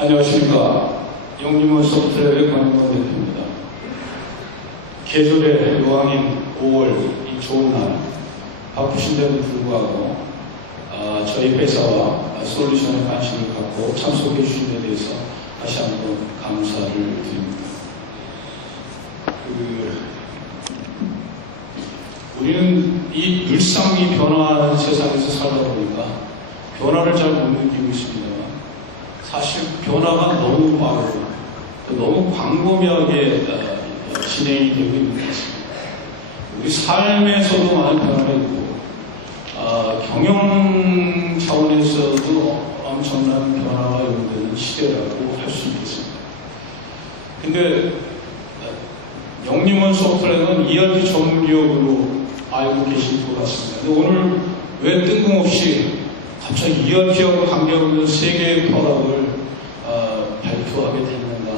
안녕하십니까. 영림원 소프트웨어의 권영원 대표입니다. 계절의 요왕인 5월 이 좋은 날, 바쁘신 데도 불구하고 저희 회사와 솔루션에 관심을 갖고 참석해 주신 데 대해서 다시 한번 감사를 드립니다. 우리는 이 일상이 변화하는 세상에서 살다 보니까 변화를 잘 못 느끼고 있습니다만, 사실 변화가 너무 빠르고 너무 광범위하게 진행이 되고 있는 것 같습니다. 우리 삶에서도 많은 변화가 있고 경영 차원에서도 엄청난 변화가 요구되는 시대라고 할 수 있겠습니다. 근데 영림원 소프트웨어는 ERP 전문 기업으로 알고 계실 것 같습니다. 근데 오늘 왜 뜬금없이 갑자기 ERP하고 관계없는 세 개의 프로덕트를 발표하게 됐는가,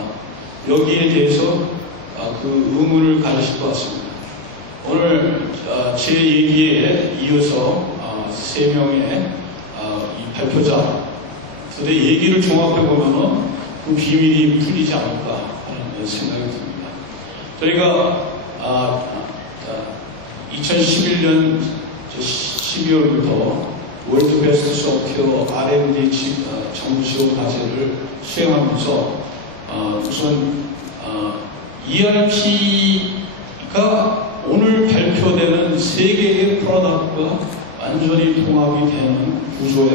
여기에 대해서 그 의문을 가지실 것 같습니다. 오늘 제 얘기에 이어서 세 명의 이 발표자들의 얘기를 종합해보면 그 비밀이 풀리지 않을까 하는 생각이 듭니다. 저희가 2011년 12월부터 월드 베스트 소프트웨어 R&D 정부 지원 과제를 수행하면서 우선 ERP가 오늘 발표되는 세 개의 프로덕트가 완전히 통합이 되는 구조의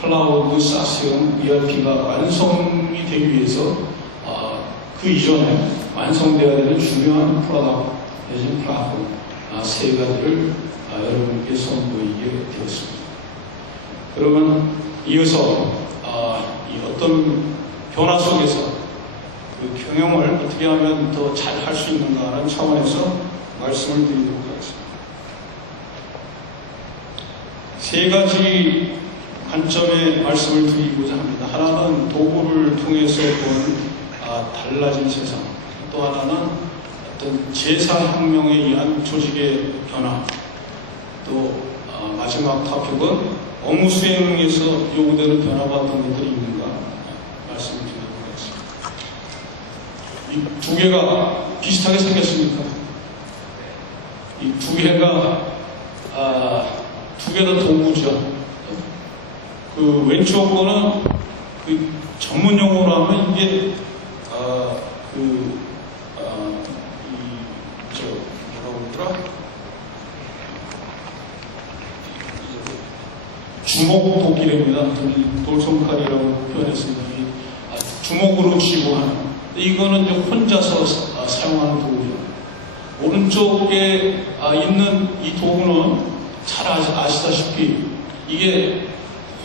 클라우드 사스형 ERP가 완성이 되기 위해서 그 이전에 완성되어야 되는 중요한 프로덕트 내지는 플랫폼 세 가지를 여러분께 선보이게 되었습니다. 그러면 이어서 이 어떤 변화 속에서 그 경영을 어떻게 하면 더 잘 할 수 있는가라는 차원에서 말씀을 드리도록 하겠습니다. 세 가지 관점의 말씀을 드리고자 합니다. 하나는 도구를 통해서 본 달라진 세상, 또 하나는 어떤 제3혁명에 의한 조직의 변화, 또 마지막 토픽은 업무 수행에서 요구되는 변화가 어떤 것들이 있는가 말씀을 드리도록 하겠습니다. 이 두 개가 비슷하게 생겼습니까? 이 두 개가 두 개 다 도구죠. 그 왼쪽 거는 그 전문 용어로 하면 이게 뭐라고 그러더라? 주먹도끼랍니다. 돌손칼이라고 표현했습니다. 주먹으로 쥐고 하는. 이거는 이제 혼자서 사용하는 도구죠. 오른쪽에 있는 이 도구는 잘 아시다시피 이게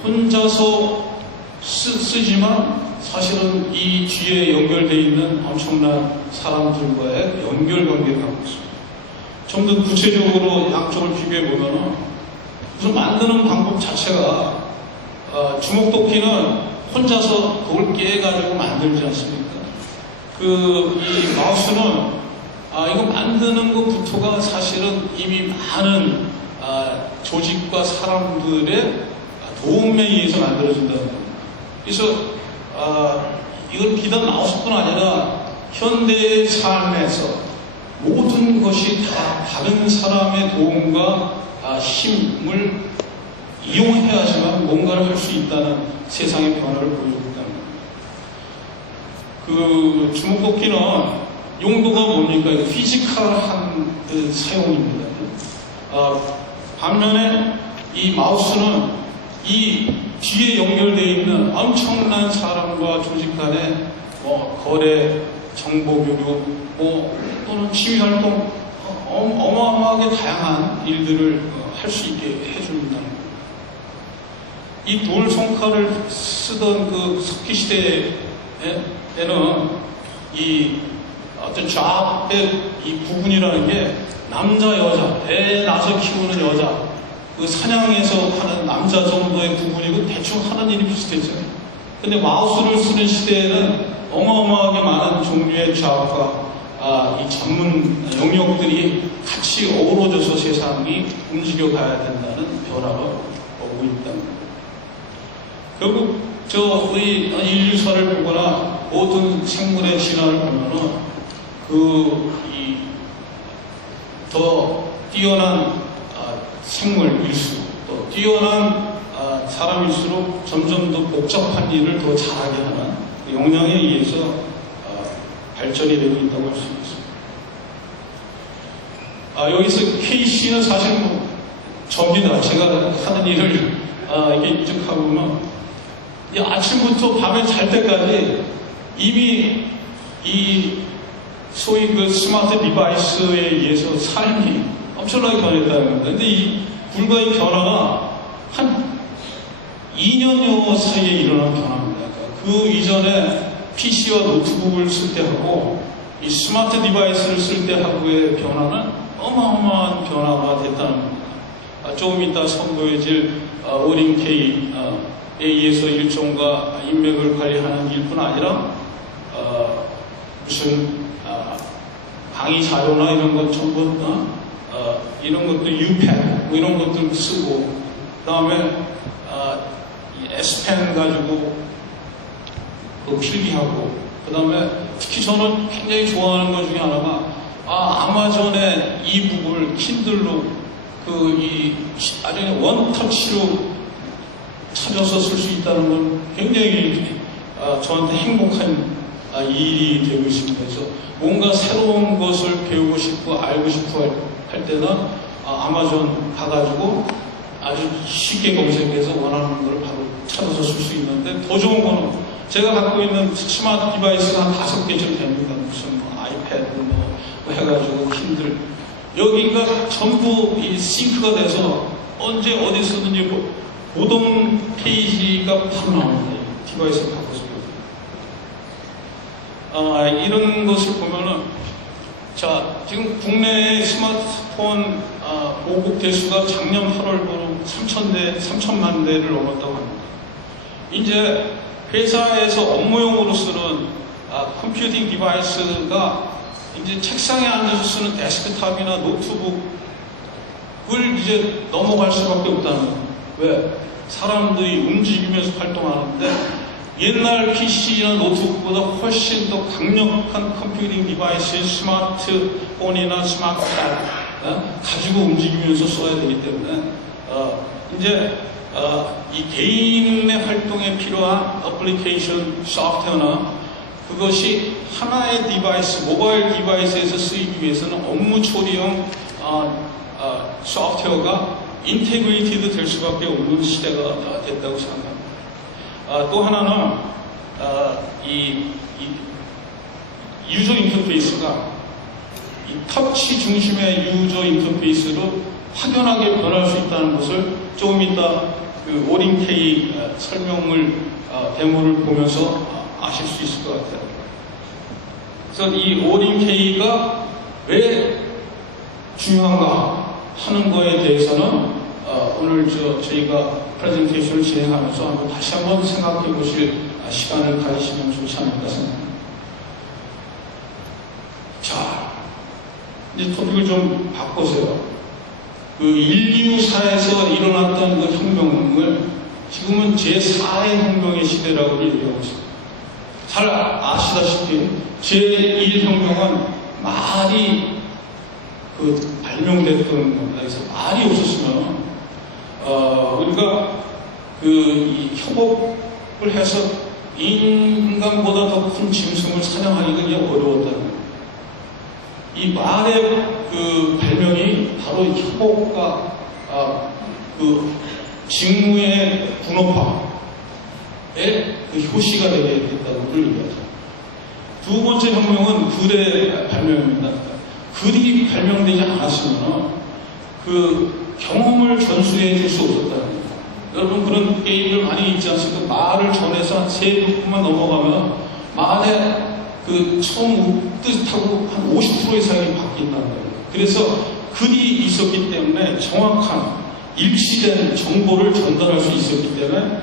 혼자서 쓰지만 사실은 이 뒤에 연결되어 있는 엄청난 사람들과의 연결관계를 갖고 있습니다. 좀 더 구체적으로 양쪽을 비교해보면 우선 만드는 방법 자체가 주먹도끼는 혼자서 그걸 깨가지고 만들지 않습니까? 이 마우스는 이거 만드는 것부터가 사실은 이미 많은 조직과 사람들의 도움에 의해서 만들어진다는 겁니다. 그래서 이건 비단 마우스뿐 아니라 현대의 삶에서 모든 것이 다 다른 사람의 도움과 힘을 이용해야지만 뭔가를 할 수 있다는 세상의 변화를 보여주고 있다는 겁니다. 그 주먹도끼는 용도가 뭡니까? 피지컬한 사용입니다. 반면에 이 마우스는 이 뒤에 연결되어 있는 엄청난 사람과 조직 간의 거래, 정보 교류, 또는 취미활동, 어마어마하게 다양한 일들을 할 수 있게 해준다는 겁니다. 이 돌손칼을 쓰던 그 석기 시대에는 이 어떤 좌의 이 부분이라는 게 남자, 여자, 애 낳아서 키우는 여자, 그 사냥에서 하는 남자 정도의 부분이고 대충 하는 일이 비슷했죠. 근데 마우스를 쓰는 시대에는 어마어마하게 많은 종류의 좌우가 이 전문 영역들이 같이 어우러져서 세상이 움직여 가야 된다는 변화가 오고 있다는 겁니다. 결국 우리 인류사를 보거나 모든 생물의 진화를 보면은 더 뛰어난 생물일수록 또 뛰어난 사람일수록 점점 더 복잡한 일을 더 잘하게 하는 그 역량에 의해서 발전이 되고 있다고 할 수 있습니다. 여기서 K씨는 사실 접니다. 제가 하는 일을 이렇게 인정하고 보면 아침부터 밤에 잘 때까지 이미 이 소위 그 스마트 디바이스에 의해서 삶이 엄청나게 변했다는 겁니다. 근데 불과 이 변화가 한 2년여 사이에 일어난 변화입니다. 그 이전에 PC와 노트북을 쓸 때하고 이 스마트 디바이스를 쓸 때하고의 변화는 어마어마한 변화가 됐다는 겁니다. 조금 이따 선보여질 오링K에 의해서 일종과 인맥을 관리하는 일뿐 아니라 무슨 강의 자료나 이런 것 전부 이런 것도 U-Pen 뭐 이런 것들 쓰고 그 다음에 S-Pen 가지고 또 필기하고 그 다음에 특히 저는 굉장히 좋아하는 것 중에 하나가 아마존의 이북을 킨들로 아주 원터치로 찾아서 쓸 수 있다는 건 굉장히 저한테 행복한 일이 되고 있습니다. 그래서 뭔가 새로운 것을 배우고 싶고 알고 싶고 할 때는 아마존 가가지고 아주 쉽게 검색해서 원하는 걸 바로 찾아서 쓸 수 있는데 더 좋은 거는 제가 갖고 있는 스마트 디바이스가 한 5개쯤 됩니다. 무슨 아이패드 뭐 해가지고 킨들 여기가 전부 이 싱크가 돼서 언제 어디서든지 고동 페이지가 바로 나옵니다. 디바이스를 바꿔서 이런 것을 보면은 지금 국내의 스마트폰 보급 대수가 작년 8월부로 3천만 대를 넘었다고 합니다. 이제 회사에서 업무용으로 쓰는 컴퓨팅 디바이스가 이제 책상에 앉아서 쓰는 데스크탑이나 노트북을 이제 넘어갈 수밖에 없다는 거예요. 왜? 사람들이 움직이면서 활동하는데 옛날 PC나 노트북보다 훨씬 더 강력한 컴퓨팅 디바이스의 스마트폰이나 스마트폰 가지고 움직이면서 써야 되기 때문에 이제 이 개인의 활동에 필요한 어플리케이션 소프트웨어나 그것이 하나의 디바이스, 모바일 디바이스에서 쓰이기 위해서는 업무 처리형 소프트웨어가 인테그레이티드 될 수밖에 없는 시대가 됐다고 생각합니다. 또 하나는 이 유저 인터페이스가 이 터치 중심의 유저 인터페이스로 확연하게 변할 수 있다는 것을 조금 이따 그 오링K 설명을 데모를 보면서 아실 수 있을 것 같아요. 그래서 이 오링K가 왜 중요한가 하는 거에 대해서는 오늘 저희가 프레젠테이션을 진행하면서 다시 한번 생각해 보실 시간을 가지시면 좋지 않을까 생각합니다. 자, 이제 토픽을 좀 바꿔서요. 그 인류사에서 일어났던 그 혁명을 지금은 제4의 혁명의 시대라고 얘기하고 있습니다. 잘 아시다시피 제1혁명은 말이 발명됐던 겁니다. 그래서 말이 없었으면 우리가 이 협업을 해서 인간보다 더 큰 짐승을 사냥하기가 그냥 어려웠다는 거예요. 이 말의 그 발명이 바로 협업과 그 직무의 분업화의 그 효시가 되게 됐다고 얘기하죠. 두 번째 혁명은 글의 발명입니다. 글이 발명되지 않았으면 그 경험을 전수해 줄 수 없었다는 거예요. 여러분 그런 게임을 많이 있지 않습니까? 말을 전해서 한 3부만 넘어가면 말의 그 처음 뜻하고 한 50% 이상이 바뀐다는 거예요. 그래서 글이 있었기 때문에 정확한 일치된 정보를 전달할 수 있었기 때문에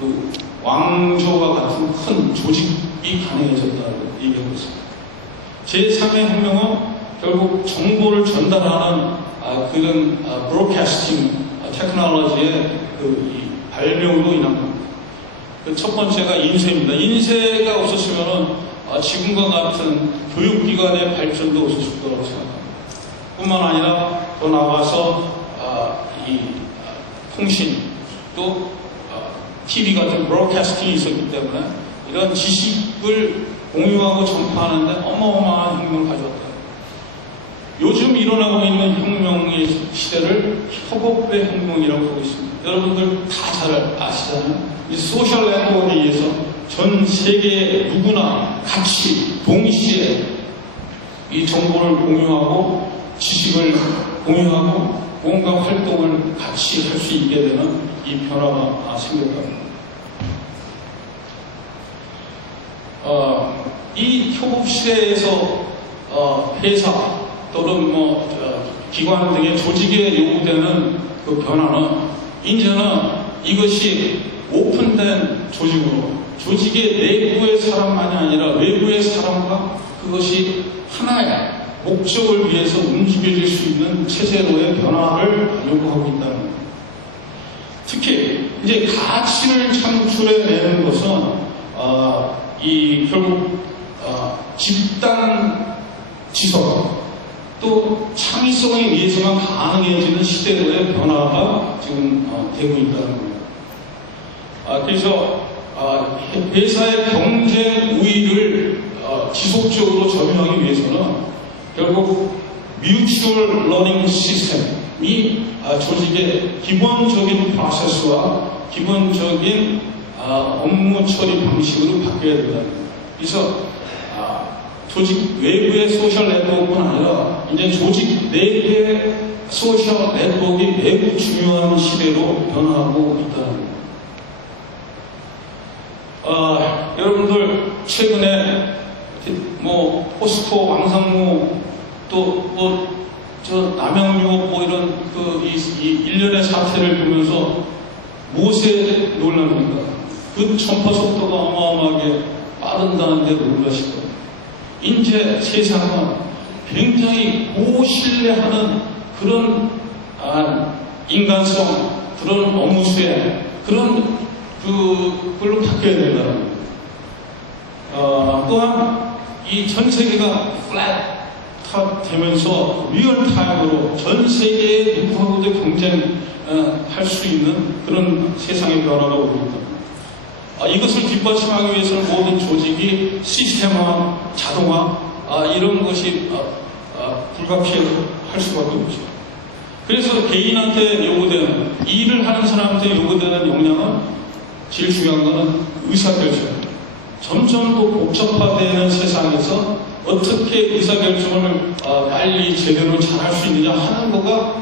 그 왕조와 같은 큰 조직이 가능해졌다고 얘기하고 있습니다. 제3의 혁명은 결국 정보를 전달하는 그런 브로드캐스팅 테크놀로지의 이 발명으로 인한 겁니다. 그 첫 번째가 인쇄입니다. 인쇄가 없었으면은 지금과 같은 교육기관의 발전도 없었을 거라고 생각합니다. 뿐만 아니라 더 나아가서 이 통신 또 TV 같은 브로드캐스팅이 있었기 때문에 이런 지식을 공유하고 전파하는데 어마어마한 혁명을 가져왔다. 요즘 일어나고 있는 혁명의 시대를 협업의 혁명이라고 보고 있습니다. 여러분들 다 잘 아시잖아요. 이 소셜 네트워크에 의해서 전 세계 누구나 같이 동시에 이 정보를 공유하고 지식을 공유하고 뭔가 활동을 같이 할 수 있게 되는 이 변화가 생겼답니다. 이 협업 시대에서 회사 또는 기관 등의 조직에 요구되는 그 변화는 이제는 이것이 오픈된 조직으로 조직의 내부의 사람만이 아니라 외부의 사람과 그것이 하나의 목적을 위해서 움직여질 수 있는 체제로의 변화를 요구하고 있다는 겁니다. 특히 이제 가치를 창출해내는 것은 결국 집단 지속 또 창의성에 의해서만 가능해지는 시대로의 변화가 지금 되고 있다는 겁니다. 그래서 회사의 경쟁 우위를 지속적으로 점유하기 위해서는 결국 뮤추얼 러닝 시스템이 조직의 기본적인 프로세스와 기본적인 업무 처리 방식으로 바뀌어야 된다는 겁니다. 그래서 조직 외부의 소셜 네트워크뿐 아니라 이제 조직 내부의 소셜 네트워크가 매우 중요한 시대로 변화하고 있다는 겁니다. 여러분들 최근에 포스코, 왕상무 또 남양유 이런 이 일련의 사태를 보면서 무엇에 놀랍니까? 그 전파 속도가 어마어마하게 빠른다는 데 놀라실 거예요. 이제 세상은 굉장히 고신뢰하는 그런 인간성, 그런 업무 수행, 그런 그걸로 바뀌어야 된다는 거예요. 또한 이 전 세계가 플랫 되면서 리얼타임으로 전 세계의 누구하고도 경쟁할 수 있는 그런 세상의 변화가 오고 있다. 이것을 뒷받침하기 위해서는 모든 조직이 시스템화, 자동화 이런 것이 불가피할 수밖에 없죠. 그래서 개인한테 요구되는 일을 하는 사람한테 요구되는 역량은 제일 중요한 것은 의사결정. 점점 더 복잡화되는 세상에서 어떻게 의사결정을 빨리 제대로 잘할 수 있느냐 하는 거가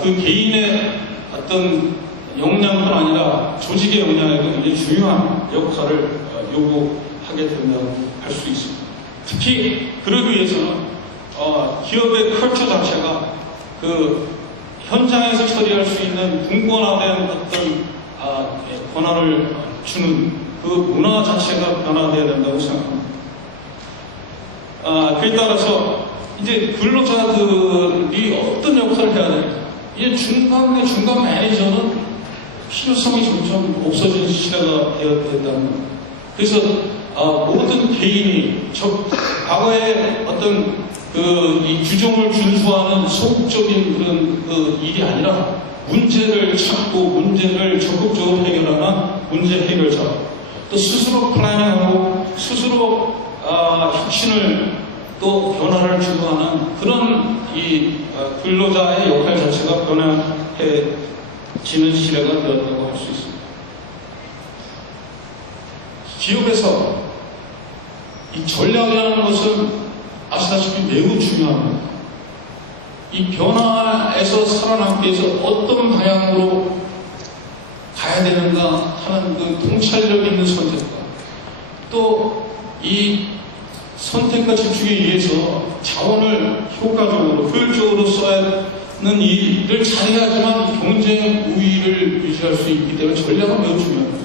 그 개인의 어떤 역량뿐 아니라 조직의 역량에도 굉장히 중요한 역할을 요구하게 된다고 할 수 있습니다. 특히 그러기 위해서는 기업의 컬처 자체가 그 현장에서 처리할 수 있는 분권화된 어떤 권한을 주는 그 문화 자체가 변화되어야 된다고 생각합니다. 그에 따라서 이제 근로자들이 어떤 역할을 해야 될까? 이제 중간 매니저는 필요성이 점점 없어지는 시대가 되었다는 겁니다. 그래서 모든 개인이 과거의 어떤 이 규정을 준수하는 소극적인 그런 일이 아니라 문제를 찾고 문제를 적극적으로 해결하는 문제 해결자. 또 스스로 플래닝하고 스스로 혁신을 또 변화를 주도하는 그런 이 근로자의 역할 자체가 변화해지는 시대가 되었다고 할 수 있습니다. 기업에서 이 전략이라는 것은 아시다시피 매우 중요합니다. 이 변화에서 살아남기 위해서 어떤 방향으로 가야 되는가 하는 그 통찰력 있는 선택과 또 이 선택과 집중에 의해서 자원을 효과적으로 효율적으로 써야 하는 일을 잘해야지만 경쟁 우위를 유지할 수 있기 때문에 전략은 매우 중요합니다.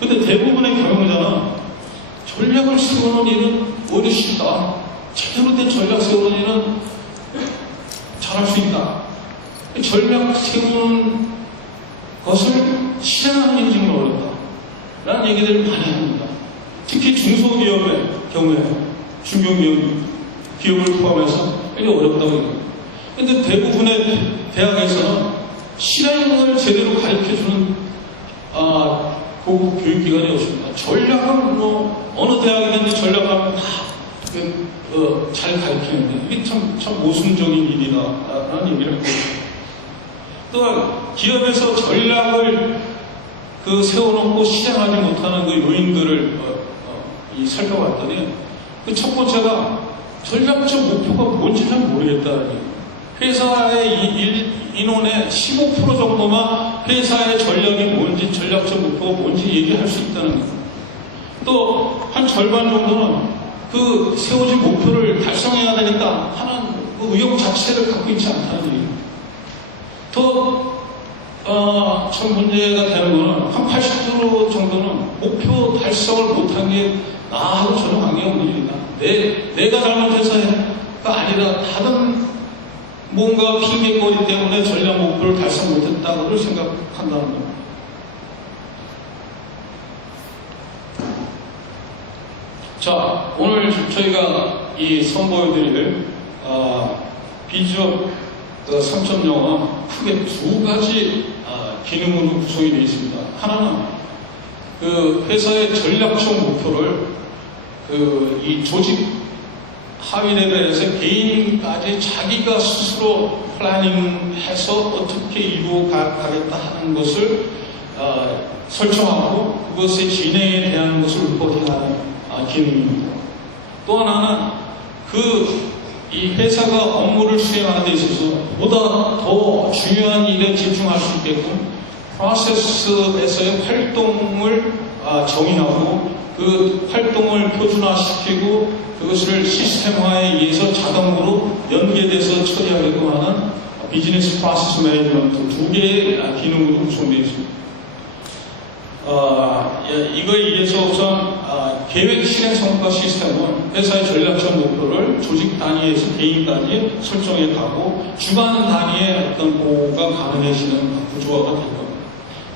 그런데 대부분의 경영자는 전략을 세우는 일은 오히려 쉽다. 제대로 된 전략 세우는 일은 잘할 수 있다. 전략 세우는 것을 실행하는 게 정말 어렵다. 라는 얘기들을 많이 합니다. 특히 중소기업의 경우에 중견기업을 포함해서 굉장히 어렵다고 합니다. 그런데 대부분의 대학에서는 실행을 제대로 가르쳐주는 고급 교육기관이 없습니다. 전략은 뭐 어느 대학이든지 전략하면 다 잘 가르치는데 이게 참 모순적인 일이다라는 얘기를 하고 있습니다. 또한 기업에서 전략을 세워놓고 실행하지 못하는 그 요인들을 살펴봤더니 그 첫 번째가 전략적 목표가 뭔지 잘 모르겠다는 얘기예요. 회사의 인원의 15% 정도만 회사의 전략이 뭔지, 전략적 목표가 뭔지 얘기할 수 있다는 거예요. 또 한 절반 정도는 그 세워진 목표를 달성해야 되니까 하는 그 의욕 자체를 갖고 있지 않다는 얘기예요. 참 문제가 되는 거는 한 80% 정도는 목표 달성을 못한 게 나하고 전혀 관계없는 일이다. 내가 잘못해서가 아니라 다른 뭔가 핑계거리 때문에 전략 목표를 달성 못했다고 생각한다는 겁니다. 자, 오늘 저희가 선보여드릴 비주얼 3.0은 크게 두 가지 기능으로 구성이 되어 있습니다. 하나는 회사의 전략적 목표를 이 조직 하위 레벨에서 개인까지 자기가 스스로 플래닝해서 어떻게 이루어가겠다 하는 것을 설정하고 그것의 진행에 대한 것을 리포팅하는 기능입니다. 또 하나는 이 회사가 업무를 수행하는 데 있어서 보다 더 중요한 일에 집중할 수 있게끔 프로세스에서의 활동을 정의하고 그 활동을 표준화시키고 그것을 시스템화에 의해서 자동으로 연계돼서 처리하게끔 하는 비즈니스 프로세스 매니지먼트 두 개의 기능으로 구성되어 있습니다. 이거에 의해서 우선 계획 실행 성과 시스템은 회사의 전략적 목표를 조직 단위에서 개인까지 설정해 가고 주간 단위의 어떤 보고가 가능해지는 구조화가 될 겁니다.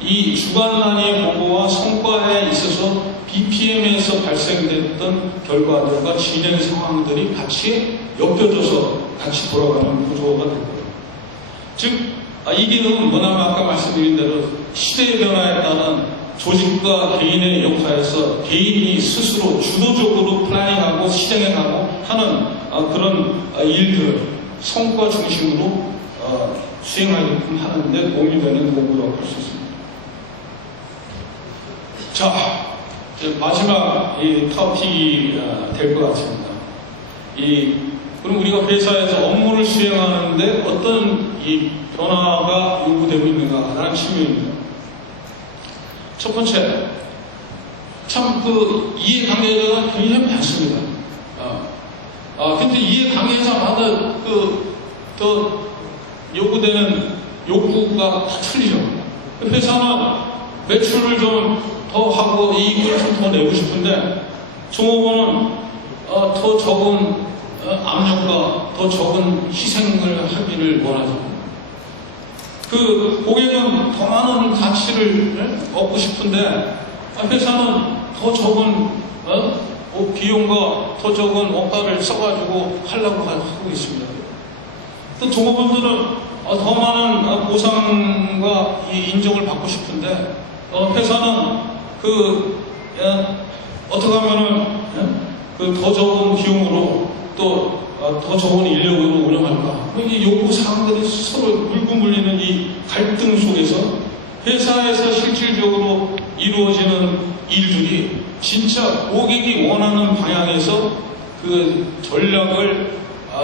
이 주간 단위의 보고와 성과에 있어서 BPM에서 발생됐던 결과들과 진행 상황들이 같이 엮여져서 같이 돌아가는 구조화가 될 겁니다. 즉, 이 기능은 뭐냐면 아까 말씀드린 대로 시대의 변화에 따른 조직과 개인의 역할에서 개인이 스스로 주도적으로 플래닝하고 실행해가고 하는 그런 일들, 성과 중심으로 수행하게끔 하는데 도움이 되는 도구라고 할 수 있습니다. 자, 이제 마지막 토픽이 될 것 같습니다. 그럼 우리가 회사에서 업무를 수행하는데 어떤 변화가 요구되고 있는가라는 측면입니다. 첫 번째, 참 이해관계자가 굉장히 많습니다. 근데 이해관계자마다 요구되는 욕구가 다 틀리죠. 회사는 매출을 좀 더 하고 이익을 좀 더 내고 싶은데 종업원은 더 적은 압력과 더 적은 희생을 하기를 원하죠. 고객은 더 많은 가치를 얻고 싶은데 회사는 더 적은 비용과 더 적은 원가를 써가지고 하려고 하고 있습니다. 또 종업원들은 더 많은 보상과 인정을 받고 싶은데 회사는 어떻게 하면은 더 적은 비용으로 또 더 좋은 인력으로 운영할까? 이 요구 사항들이 서로 물고 물리는 이 갈등 속에서 회사에서 실질적으로 이루어지는 일들이 진짜 고객이 원하는 방향에서 전략을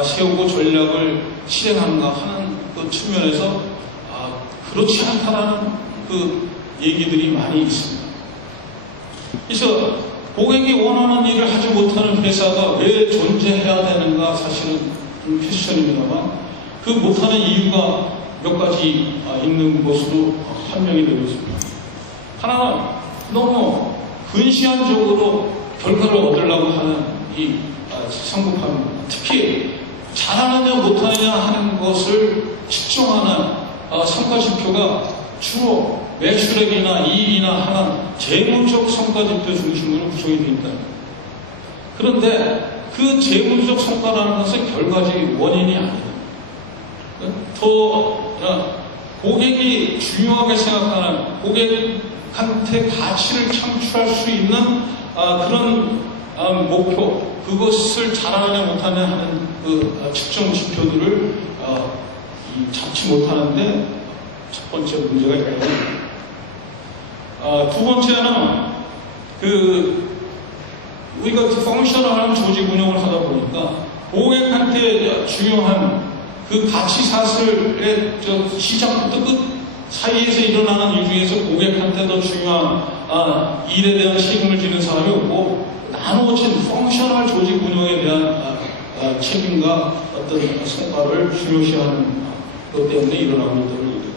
세우고 전략을 실행하는가 하는 측면에서 그렇지 않다라는 얘기들이 많이 있습니다. 그래서 고객이 원하는 일을 하지 못하는 회사가 왜 존재해야 되는가 사실은 좀 퀘스천입니다만 못하는 이유가 몇 가지 있는 것으로 판명이 되고 있습니다. 하나는 너무 근시안적으로 결과를 얻으려고 하는 성급함입니다. 특히 잘하느냐 못하느냐 하는 것을 측정하는 성과지표가 주로 매출액이나 이익이나 하는 재무적 성과지표 중심으로 구성이 되어 있다. 그런데 그 재무적 성과라는 것은 결과적인 원인이 아니다. 더 고객이 중요하게 생각하는 고객한테 가치를 창출할 수 있는 그런 목표, 그것을 잘하느냐 못하느냐 하는 그 측정 지표들을 잡지 못하는데 첫 번째 문제가 있고, 두 번째는 우리가 펑셔널한 조직 운영을 하다 보니까 고객한테 중요한 그 가치사슬의 시작부터 끝 사이에서 일어나는 일 중에서 고객한테 더 중요한 일에 대한 책임을 지는 사람이 없고, 나누어진 펑셔널 조직 운영에 대한 책임과 어떤 성과를 중요시하는 것 때문에 일어나고 있다고 얘기합니다.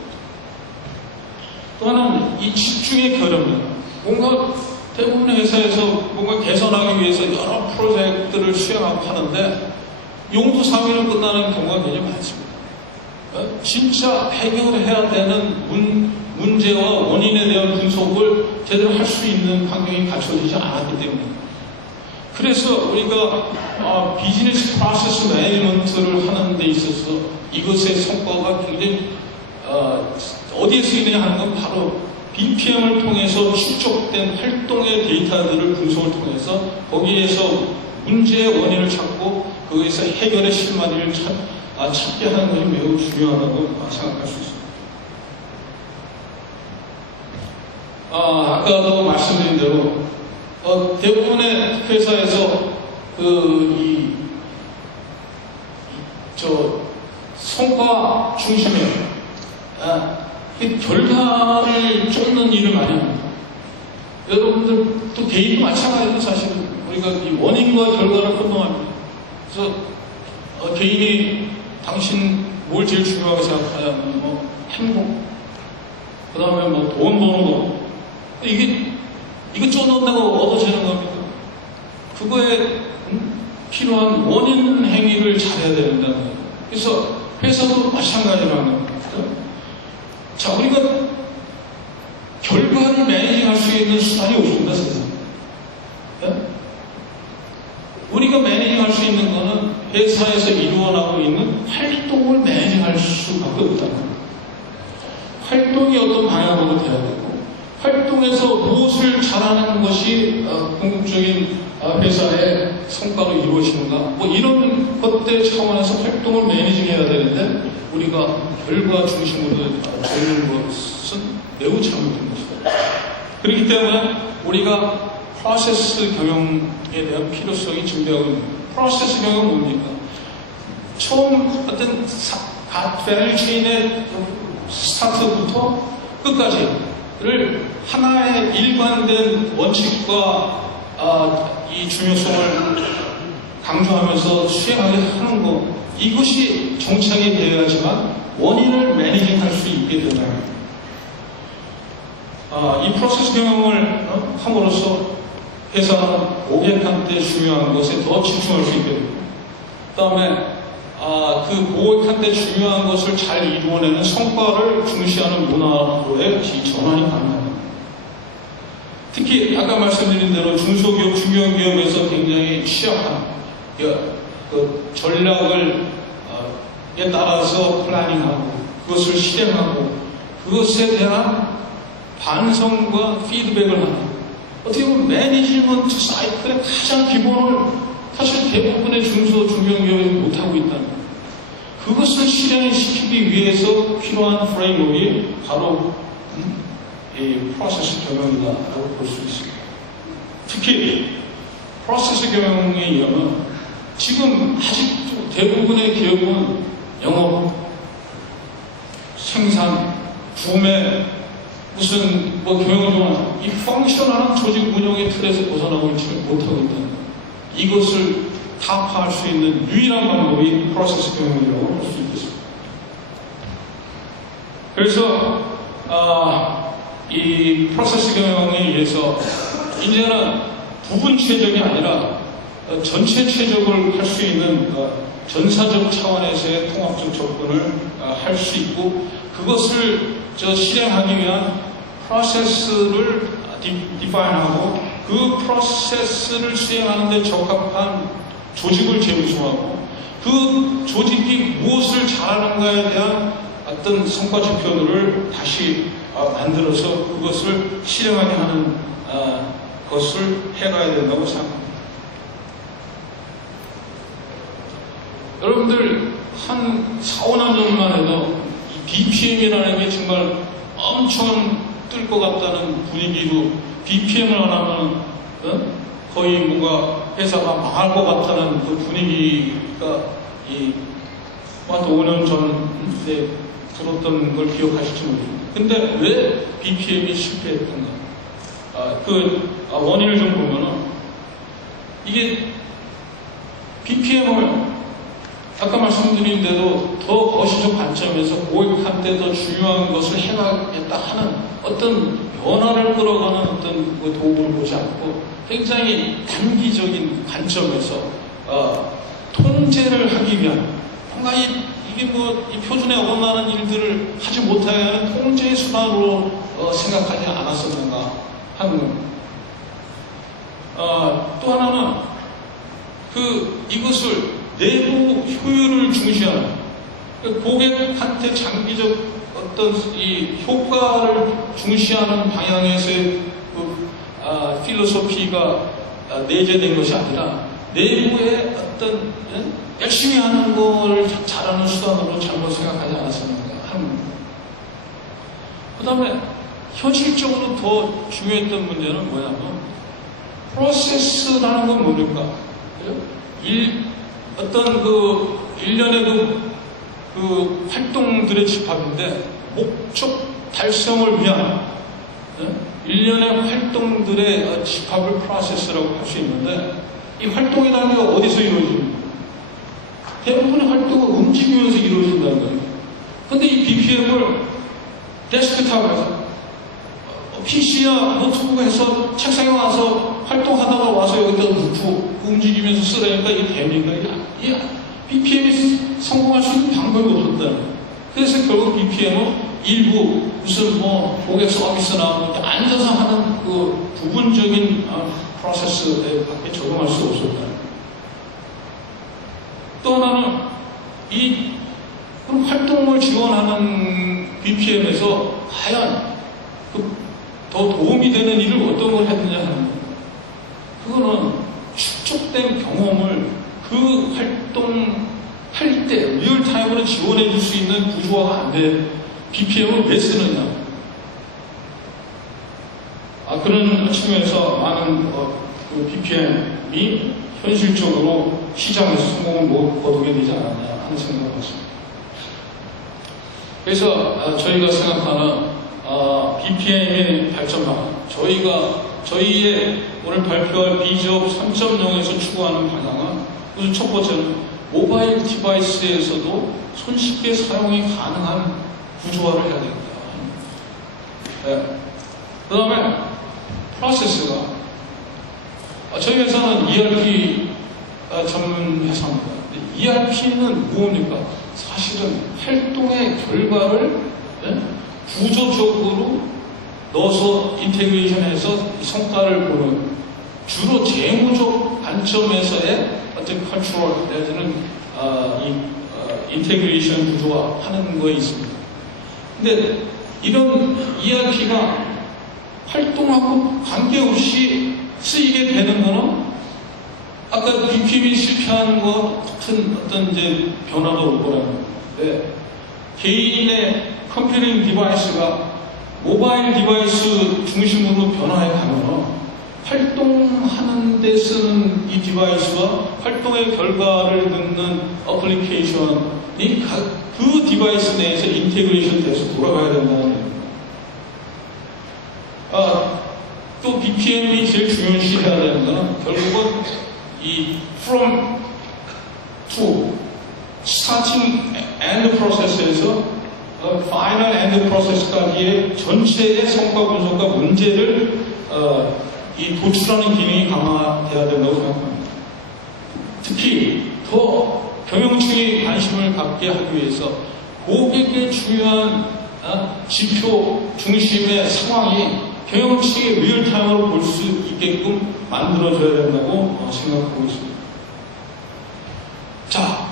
또 하나는 이 집중의 결함입니다. 뭔가 대부분의 회사에서 뭔가 개선하기 위해서 여러 프로젝트를 수행하고 하는데 용도 상의로 끝나는 경우가 굉장히 많습니다. 진짜 해결해야 되는 문제와 원인에 대한 분석을 제대로 할 수 있는 환경이 갖춰지지 않았기 때문입니다. 그래서 우리가 비즈니스 프로세스 매니지먼트를 하는 데 있어서 이것의 성과가 굉장히 어디에 쓰이느냐 하는 건 바로 BPM을 통해서 축적된 활동의 데이터들을 분석을 통해서 거기에서 문제의 원인을 찾고 거기에서 해결의 실마리를 찾게 하는 것이 매우 중요하다고 생각할 수 있습니다. 아까도 말씀드린 대로 대부분의 회사에서 성과 중심의 결과를 쫓는 일을 많이 합니다. 여러분들 또 개인도 마찬가지로 사실은 우리가 이 원인과 결과를 혼동합니다. 그래서 개인이 당신 뭘 제일 중요하게 생각하냐면 행복, 그 다음에 돈 버는 거, 이거 쫓는다고 얻어지는 겁니다. 그거에 필요한 원인 행위를 잘해야 된다는 거예요. 그래서 회사도 마찬가지라는 겁니다. 자, 우리가 결과를 매니징할 수 있는 수단이 없습니다, 세상에. 우리가 매니징할 수 있는 것은 회사에서 이루어나고 있는 활동을 매니징할 수밖에 없다는 겁니다. 활동이 어떤 방향으로 돼야 되고, 활동에서 무엇을 잘하는 것이 궁극적인 회사의 성과로 이루어지는가, 이런 것들 차원에서 활동을 매니징해야 되는데 우리가 결과 중심으로 되는 것은 매우 잘못된 것이다. 그렇기 때문에 우리가 프로세스 경영에 대한 필요성이 증대하고 있습니다. 프로세스 경영은 뭡니까? 처음 어떤 밸류 체인의 스타트부터 끝까지를 하나의 일관된 원칙과 이 중요성을 강조하면서 수행하게 하는 것, 이것이 정착이 되어야지만 원인을 매니징할 수 있게 된다. 이 프로세스 경영을 함으로써 회사는 고객한테 중요한 것에 더 집중할 수 있게 됩니다. 그 다음에 그 고객한테 중요한 것을 잘 이루어내는 성과를 중시하는 문화로의 전환이 가능합니다. 특히 아까 말씀드린 대로 중소기업, 중견기업에서 굉장히 취약한 그 전략을 따라서 플래닝하고 그것을 실행하고 그것에 대한 반성과 피드백을 하는, 어떻게 보면 매니지먼트 사이클의 가장 기본을 사실 대부분의 중소, 중견기업이 못하고 있다는 거예요. 그것을 실행시키기 위해서 필요한 프레임워크가 바로 이 프로세스 경영이다라고 볼 수 있습니다. 특히 프로세스 경영에 의하면 지금 아직도 대부분의 기업은 영업, 생산, 구매, 무슨 경영 동안 이 펑셔널한 조직 운영의 틀에서 벗어나고 있지를 못하고 있다는 거예요. 이것을 타파할 수 있는 유일한 방법이 프로세스 경영이라고 할 수 있겠습니다. 그래서 이 프로세스 경영에 의해서 이제는 부분 최적이 아니라 전체 최적을 할 수 있는 전사적 차원에서의 통합적 접근을 할 수 있고, 그것을 실행하기 위한 프로세스를 디파인하고 그 프로세스를 수행하는 데 적합한 조직을 재구성하고 그 조직이 무엇을 잘하는가에 대한 어떤 성과 지표들을 다시 만들어서 그것을 실행하게 하는 것을 해가야 된다고 생각합니다. 여러분들 한 4, 5년 전만 해도 이 BPM이라는 게 정말 엄청 뜰 것 같다는 분위기로 BPM을 안 하면 거의 뭔가 회사가 망할 것 같다는 그 분위기가 한 5년 전에 들었던 걸 기억하실지 모르겠습니다. 근데 왜 BPM이 실패했던가? 원인을 좀 보면은 이게 BPM을 아까 말씀드린 대로 더 거시적 관점에서 고객한테 더 중요한 것을 해가겠다 하는 어떤 변화를 끌어가는 어떤 그 도움을 보지 않고 굉장히 단기적인 관점에서 통제를 하기 위한 뭔가 이게 이 표준에 어긋나는 일들을 하지 못하게 하는 통제의 수단으로 생각하지 않았었는가 하는 겁니다. 또 하나는 이것을 내부 효율을 중시하는 고객한테 장기적 어떤 이 효과를 중시하는 방향에서의 필로소피가 내재된 것이 아니라 내부의 어떤 열심히 하는 거를 잘하는 수단으로 잘못 생각하지 않았었는가 하는 겁니다. 그 다음에 현실적으로 더 중요했던 문제는 뭐냐면 프로세스라는 건 뭡니까? 어떤 일련의 활동들의 집합인데 목적 달성을 위한 일련의 활동들의 집합을 프로세스라고 할 수 있는데 이 활동이라는 게 어디서 이루어집니까? 대부분의 활동은 움직이면서 이루어진다는 거예요. 근데 이 BPM을 데스크탑에서 PC나 노트북에서 책상에 와서 활동하다가 와서 여기다 놓고 움직이면서 쓰라니까 이게 됩니까? 이 BPM이 성공할 수 있는 방법이 없었다는 거예요. 그래서 결국 BPM은 일부 무슨 고객 서비스나 앉아서 하는 그 부분적인 프로세스에 밖에 적용할 수 없었다는 거예요. 또 하나는 그럼 활동을 지원하는 BPM에서 과연 더 도움이 되는 일을 어떤 걸 했느냐 하는 거예요. 그거는 축적된 경험을 그 활동할 때 리얼타임으로 지원해 줄 수 있는 구조화가 안 돼. BPM을 왜 쓰느냐. 그런 측면에서 많은 BPM이 현실적으로 시장에서 성공을 못 거두게 되지 않았냐 하는 생각을 했습니다. 그래서 저희가 생각하는 BPM의 발전 방향, 저희의 오늘 발표할 비즈업 3.0에서 추구하는 방향은 우선 첫 번째는 모바일 디바이스에서도 손쉽게 사용이 가능한 구조화를 해야 됩니다. 네. 그 다음에 프로세스가 저희 회사는 ERP 전문 회사입니다. ERP는 뭡니까? 사실은 활동의 결과를 구조적으로 넣어서 인테그레이션해서 성과를 보는 주로 재무적 관점에서의 어떤 컨트롤 내지는 인테그레이션 구조화 하는 거에 있습니다. 근데 이런 ERP가 활동하고 관계없이 쓰이게 되는 거는 아까 BPM이 실패하는 것 같은 어떤 이제 변화가 올 거라는 건데 개인의 컴퓨팅 디바이스가 모바일 디바이스 중심으로 변화해 가면 활동하는 데 쓰는 이 디바이스와 활동의 결과를 넣는 어플리케이션이 그 디바이스 내에서 인테그레이션 돼서 돌아가야 된다는 겁니다. 또 BPM이 제일 중요시해야 되는 것은 결국은 이 from to starting end process에서 final end process까지의 전체의 성과 분석과 문제를 도출하는 기능이 강화돼야 된다고 생각합니다. 특히 더 경영층이 관심을 갖게 하기 위해서 고객의 중요한 지표 중심의 상황이 경영측의 리얼타임으로 볼 수 있게끔 만들어줘야 된다고 생각하고 있습니다. 자,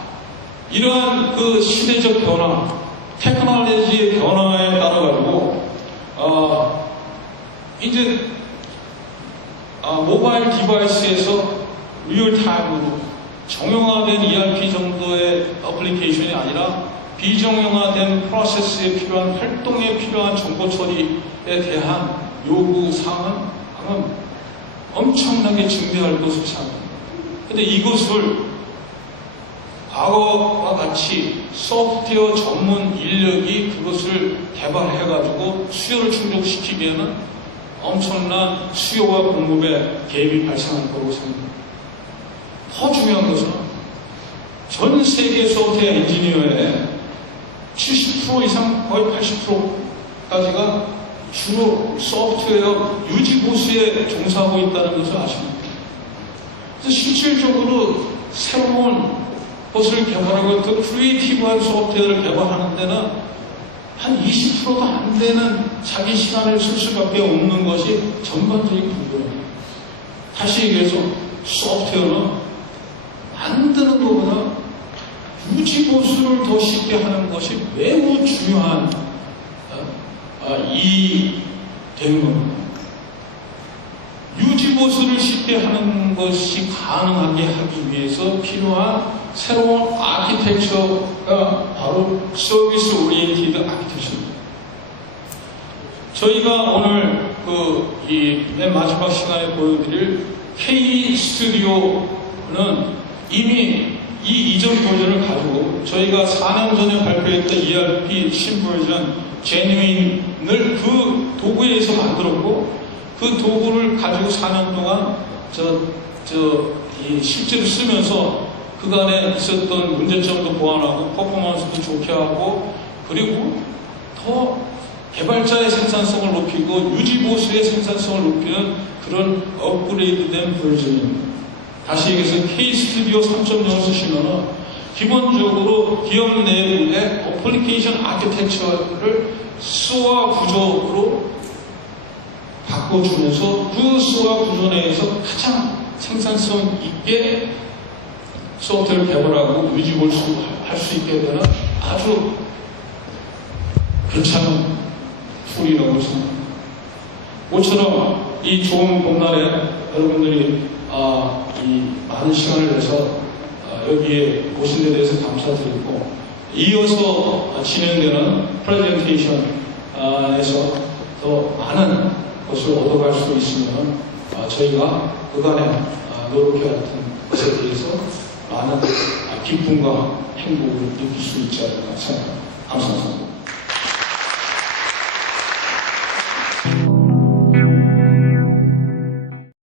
이러한 그 시대적 변화, 테크놀로지의 변화에 따라가지고 이제 모바일 디바이스에서 리얼타임으로 정형화된 ERP 정도의 어플리케이션이 아니라 비정형화된 프로세스에 필요한 활동에 필요한 정보 처리에 대한 요구사항은 아마 엄청나게 증대할 것으로 생각합니다. 그런데 이것을 과거와 같이 소프트웨어 전문 인력이 그것을 개발해가지고 수요를 충족시키기에는 엄청난 수요와 공급의 갭이 발생할 거라고 생각합니다. 더 중요한 것은 전 세계 소프트웨어 엔지니어의 70% 이상 거의 80%까지가 주로 소프트웨어 유지보수에 종사하고 있다는 것을 아십니까? 그래서 실질적으로 새로운 것을 개발하고 더 크리에이티브한 소프트웨어를 개발하는 데는 한 20%도 안 되는 자기 시간을 쓸 수밖에 없는 것이 전반적인 부분입니다. 다시 얘기해서 소프트웨어는 만드는 것보다 유지보수를 더 쉽게 하는 것이 매우 중요한 이 되는 겁니다. 유지보수를 쉽게 하는 것이 가능하게 하기 위해서 필요한 새로운 아키텍처가 바로 서비스 오리엔티드 아키텍처입니다. 저희가 오늘 맨 마지막 시간에 보여드릴 K 스튜디오는 이미 이 이전 버전을 가지고 저희가 4년 전에 발표했던 ERP 신버전 제뉴인을 그 도구에서 만들었고 그 도구를 가지고 4년 동안 실제로 쓰면서 그간에 있었던 문제점도 보완하고 퍼포먼스도 좋게 하고 그리고 더 개발자의 생산성을 높이고 유지보수의 생산성을 높이는 그런 업그레이드된 버전입니다. 다시 얘기해서 K-스튜디오 3.0을 쓰시면 기본적으로 기업 내부의 어플리케이션 아키텍처를 SOA 구조로 바꿔주면서 그 SOA 구조 내에서 가장 생산성 있게 소프트웨어를 개발하고 유지보수할 수 있게 되는 아주 괜찮은 툴이라고 생각합니다. 모처럼 이 좋은 봄날에 여러분들이 이 많은 시간을 내서 여기에 오신 데 대해서 감사드리고 이어서 진행되는 프레젠테이션에서 더 많은 것을 얻어갈 수 있으면 저희가 그간에 노력해왔던 것에 대해서 많은 기쁨과 행복을 느낄 수 있지 않을까 생각합니다. 감사합니다.